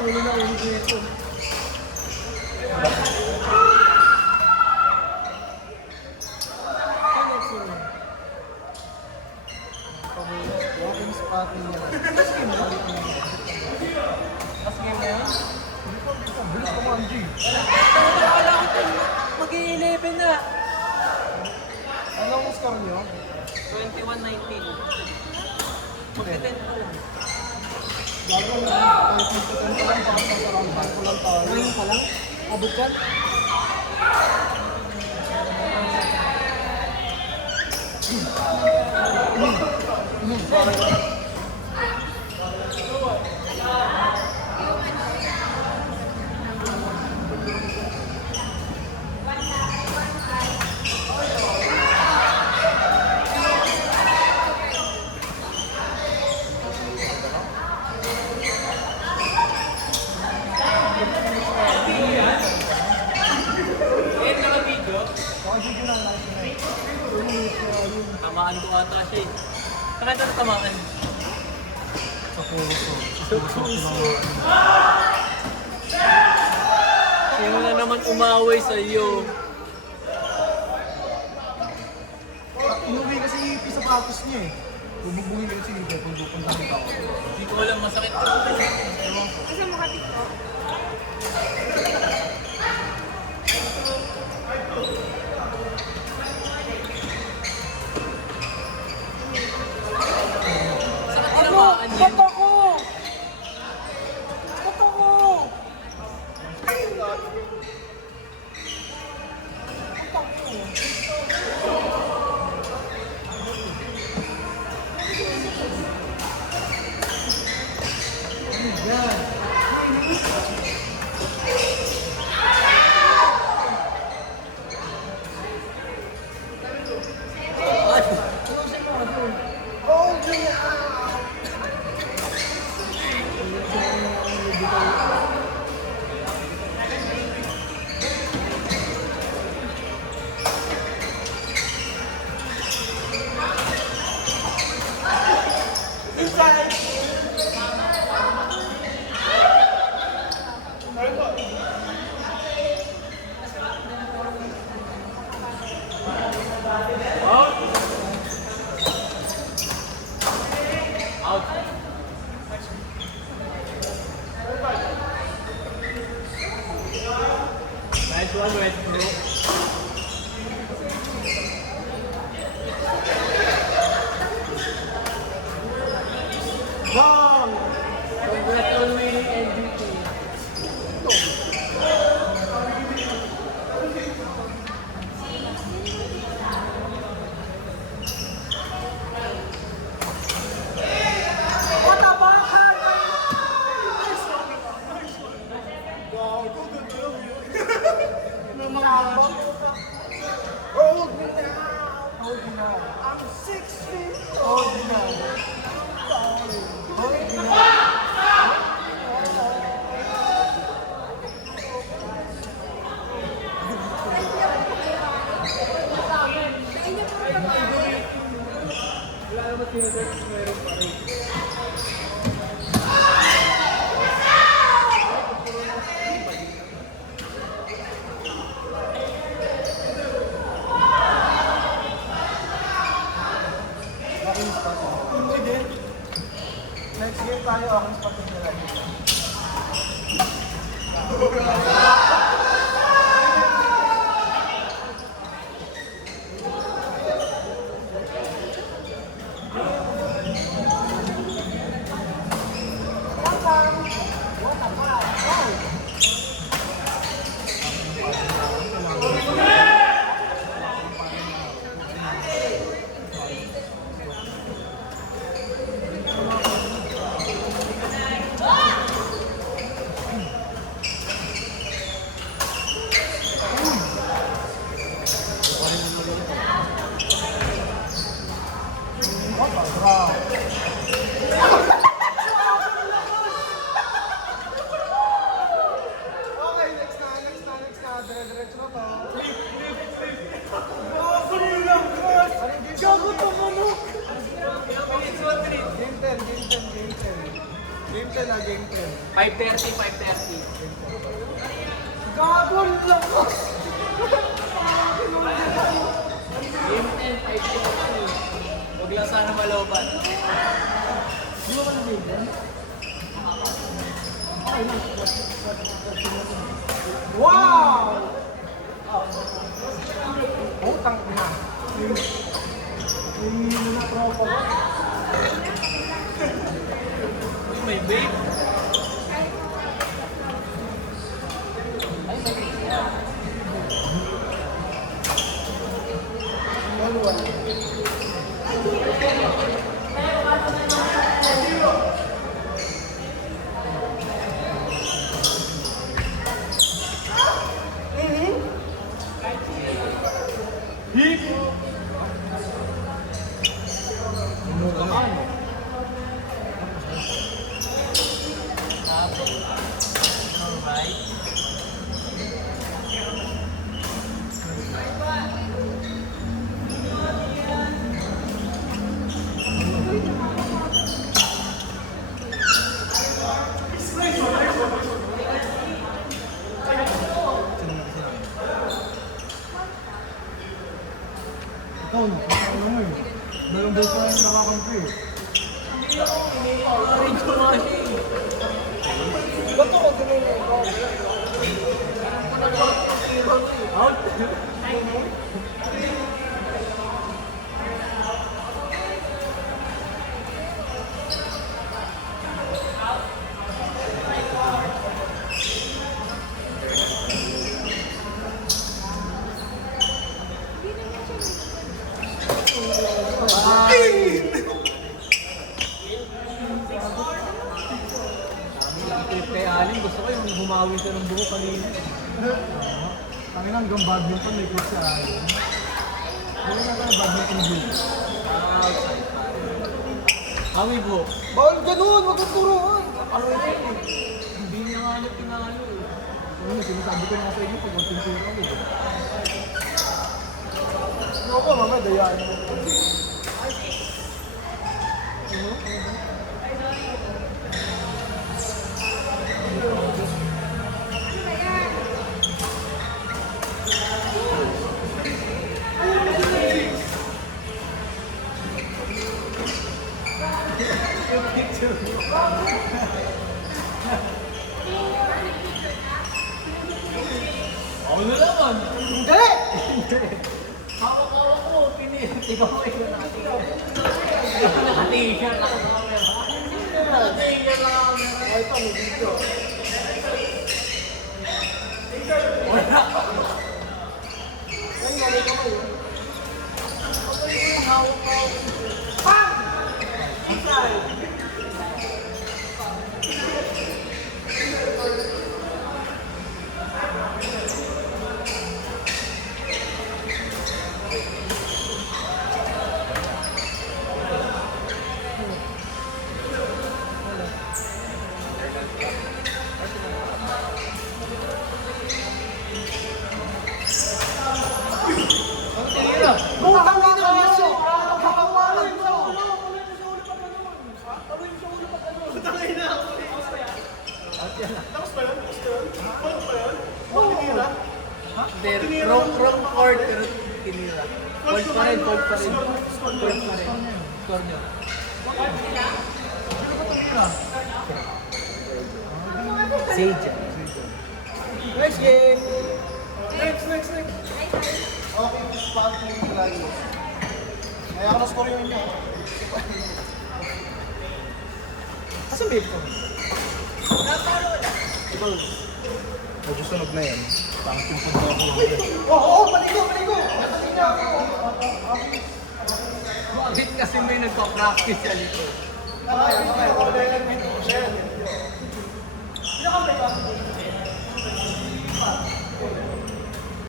Ulo na ulo dito. Walking spot niya. Last game na ulit niya. Last game na yun? Bilis ka mo, Angie. Akala ko tayo mag-11 na. Ano ang score niyo? 21-19. Mag-10 po. Gagawin na. Kahit magpatento lang para sa round back ko lang tayo. Ngayon pa lang? Abot ka? Sige lang, last na. Tamaan ko ata siya eh. Saan ka tamaan? Sa puso. Sa puso. Sino na naman umaway sa iyo? Inuwi kasi yung sapatos niya eh. Bubugbuhin niya kasi yung kung pupunta ng tao. Hindi ko alam, masakit ko. Kasi makatiktok. Sakit tinamaan yun. Bato ko! Bato ko! Out. Nice one, Westbrook. Bang! Congrats on winning MVP. Hold me now! Hold me now! I'm 6 feet! Hold me now! Hold me now! Wala naman sinasabi kung meron pa rin. Sige. Next game tayo, aking spot na lang. Okay, next na. Dire-diretso na to. Gago to, manok! Game 10. Game 10. sila, game 10. 5:30, 5:30. Gagol lang ko! Game 10, 5:30. Huwag lang sana malobat. Di ba ka na game 10? Okay lang. Wow! Utang na. Hindi mo na tropa ko. May vape. Dalawa. Hip! Ano? Alright. Ikaw na, ano mo eh. Dalawang beses na yung nakakampi eh. Orange ko nga siya eh. Ba't ako ganun na ikaw? Out. Kay Alin, gusto ko yung bumawi siya ng buho kanina. Tangin hanggang badminton may coach sa akin. Wala na tayo badminton game. Outside pare. Hawi buho. Bawal ganun, wag kang turuan. Ano yun eh? Hindi niya nga alam pinalo eh. Ano yun, sinasabi ko nga sa inyo pag kunting turuan kami. Ano ko, mama, dayaan mo. Ako na naman. Hindi! Hawak-hawak ko. Ikaw ko ikaw nakatingin. Nakatingin siya na camera. Nakatingin siya na camera. Ay, ito, may video. Wala. Ay, nalay ka kayo. Hawak-hawak. Butang dito, Miso! Kakawalan mo! Hindi, wrong chord pero tinira. Fold pa rin, fold pa rin. Fold pa rin. Score nyo. Sage. Next game! Next! Okay, spot mo yung lagi. Kaya ako na-score yung inyo. Asa babe ko? Medyo sunog na yan. Pangit yung punto ako. Oo, maligo! Maligo ako! Bakit kasi may nagpa-practice sa likod? Okay.